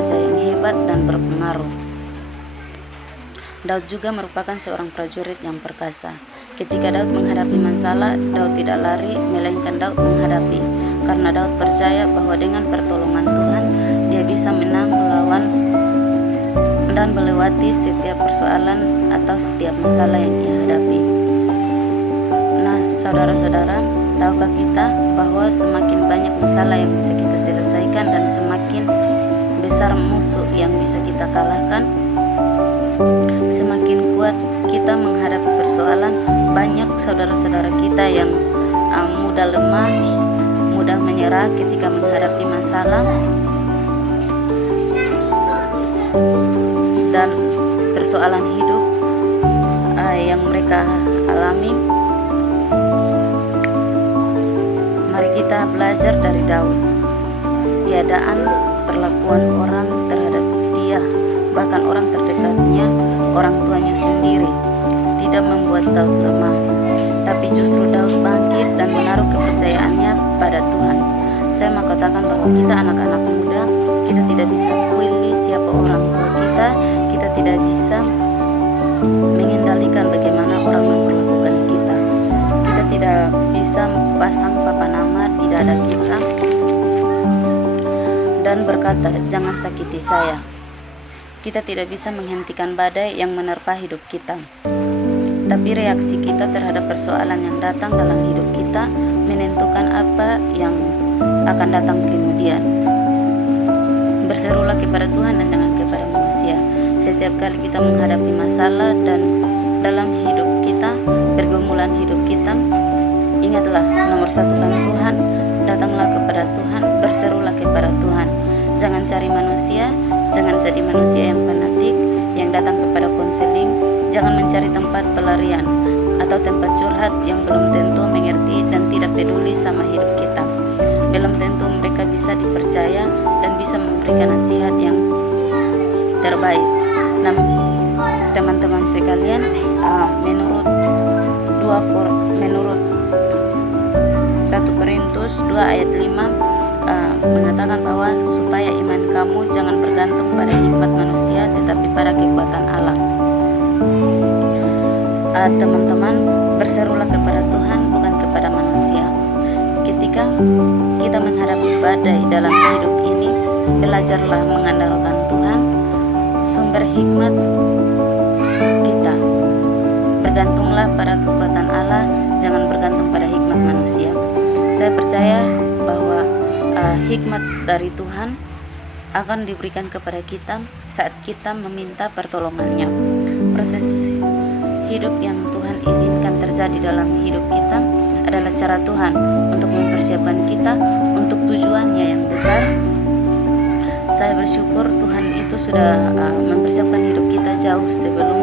raja yang hebat dan berpengaruh. Daud juga merupakan seorang prajurit yang perkasa. Ketika Daud menghadapi masalah, Daud tidak lari, melainkan Daud menghadapi. Karena Daud percaya bahwa dengan pertolongan Tuhan, dia bisa menang melawan dan melewati setiap persoalan atau setiap masalah yang ia hadapi. Nah, saudara-saudara, tahukah kita bahwa semakin banyak masalah yang bisa kita selesaikan dan semakin besar musuh yang bisa kita kalahkan, semakin kuat kita menghadapi persoalan. Banyak saudara-saudara kita yang mudah lemah, mudah menyerah ketika menghadapi masalah dan persoalan hidup yang mereka alami. Mari kita belajar dari Daud. Keadaan perlakuan orang terhadap dia, bahkan orang terdekatnya, orang tuanya sendiri, tidak membuat Daud lemah, tapi justru Daud bangkit dan menaruh kepercayaannya pada Tuhan. Saya mau katakan bahwa kita anak-anak muda, kita tidak bisa pilih siapa orang tua kita, kita tidak bisa mengendalikan bagaimana orang memperlakukan kita, kita tidak bisa pasang papan nama di dada kita dan berkata, jangan sakiti saya. Kita tidak bisa menghentikan badai yang menerpa hidup kita, tapi reaksi kita terhadap persoalan yang datang dalam hidup kita menentukan apa yang akan datang kemudian. Berserulah kepada Tuhan dan jangan kepada manusia. Setiap kali kita menghadapi masalah dan dalam hidup kita, pergumulan hidup kita, ingatlah nomor satu kan Tuhan. Datanglah kepada Tuhan, berserulah kepada Tuhan. Jangan cari manusia, jangan jadi manusia yang fanatik, yang datang kepada konseling. Jangan mencari tempat pelarian atau tempat curhat yang belum tentu mengerti dan tidak peduli sama hidup kita. Belum tentu mereka bisa dipercaya dan bisa memberikan nasihat yang terbaik. Nah, teman-teman sekalian, menurut 1 Korintus 2 ayat 5 mengatakan bahwa supaya iman kamu jangan bergantung pada hikmat manusia tetapi pada kekuatan Allah. Teman-teman, berserulah kepada Tuhan, bukan kepada manusia. Ketika kita menghadapi badai dalam hidup ini, belajarlah mengandalkan Tuhan, sumber hikmat kita. Bergantunglah pada kekuatan Allah, jangan bergantung pada hikmat manusia. Saya percaya bahwa hikmat dari Tuhan akan diberikan kepada kita saat kita meminta pertolongannya. Proses hidup yang Tuhan izinkan terjadi dalam hidup kita adalah cara Tuhan untuk mempersiapkan kita untuk tujuannya yang besar. Saya bersyukur Tuhan itu sudah mempersiapkan hidup kita jauh sebelum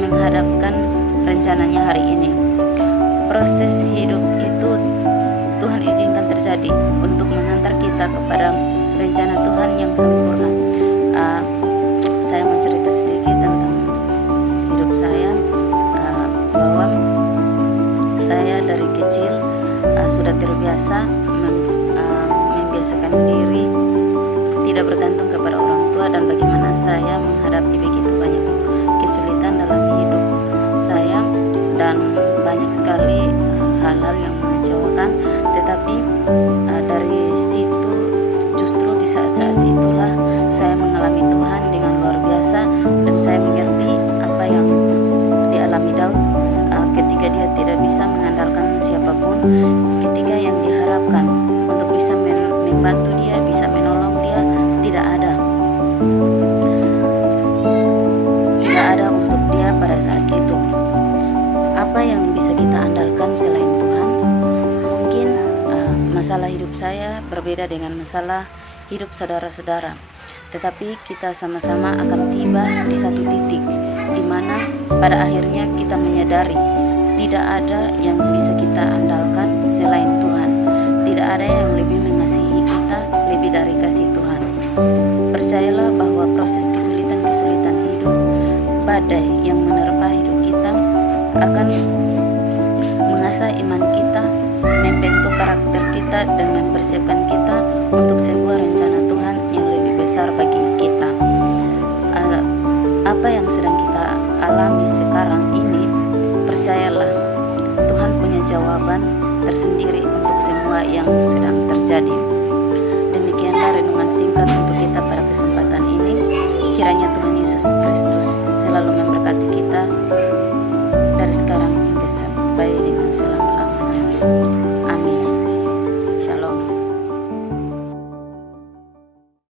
menghadapkan rencananya hari ini. Proses hidup itu Tuhan izinkan terjadi untuk mengantar kita kepada rencana Tuhan yang sempurna. Saya mau cerita sedikit tentang hidup saya, bahwa saya dari kecil sudah terbiasa membiasakan diri tidak bergantung kepada orang tua, dan bagaimana saya menghadapi begitu banyak kesulitan dalam hidup saya dan banyak sekali hal-hal yang mengecewakan. Tetapi dari situ, justru di saat-saat itulah saya mengalami Tuhan dengan luar biasa, dan saya mengerti apa yang dialami Daud ketika dia tidak bisa mengandalkan siapapun, ketika yang diharapkan untuk bisa membantu dia, bisa menolong dia, tidak ada untuk dia pada saat itu. Apa yang bisa kita andalkan selain Tuhan? Mungkin masalah hidup saya berbeda dengan masalah hidup saudara-saudara, tetapi kita sama-sama akan tiba di satu titik di mana pada akhirnya kita menyadari tidak ada yang bisa kita andalkan selain Tuhan. Tidak ada yang lebih mengasihi kita lebih dari kasih Tuhan. Percayalah bahwa proses kesulitan-kesulitan hidup, badai yang menerpa hidup kita akan mengasah iman kita, membentuk karakter kita, dan mempersiapkan kita untuk sebuah rencana Tuhan yang lebih besar. besar bagi kita. Apa yang sedang kita alami sekarang ini, percayalah Tuhan punya jawaban tersendiri untuk semua yang sedang terjadi. Demikianlah renungan singkat untuk kita pada kesempatan ini. Kiranya Tuhan Yesus Kristus selalu memberkati kita dari sekarang hingga sampai dengan selama-lamanya.